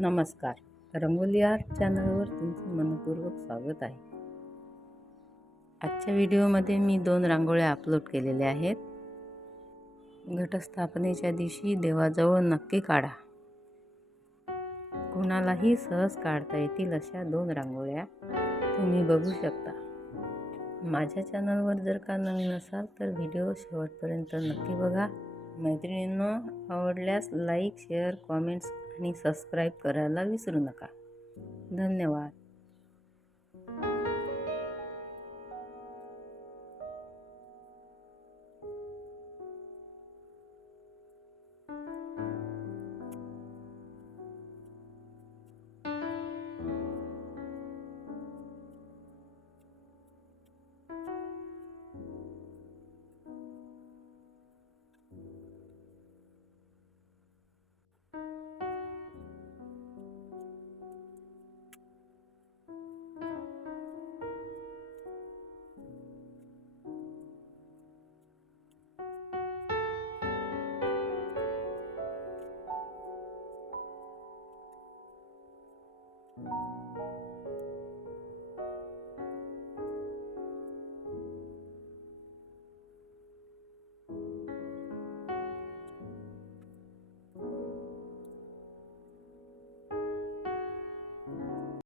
नमस्कार. रंगोली आर्ट चॅनलवर तुमचं मनपूर्वक स्वागत आहे. आजच्या व्हिडिओमध्ये मी 2 रांगोळ्या अपलोड केलेल्या आहेत. घटस्थापनेच्या दिवशी देवाजवळ नक्की काढा. कोणालाही सहज काढता येतील अशा 2 रांगोळ्या तुम्ही बघू शकता. माझ्या चॅनलवर जर का नवीन असाल तर व्हिडिओ शेवटपर्यंत नक्की बघा. मैत्रिणींनो, आवडल्यास लाईक, शेअर, कॉमेंट्स आणि सबस्क्राईब करायला विसरू नका. धन्यवाद.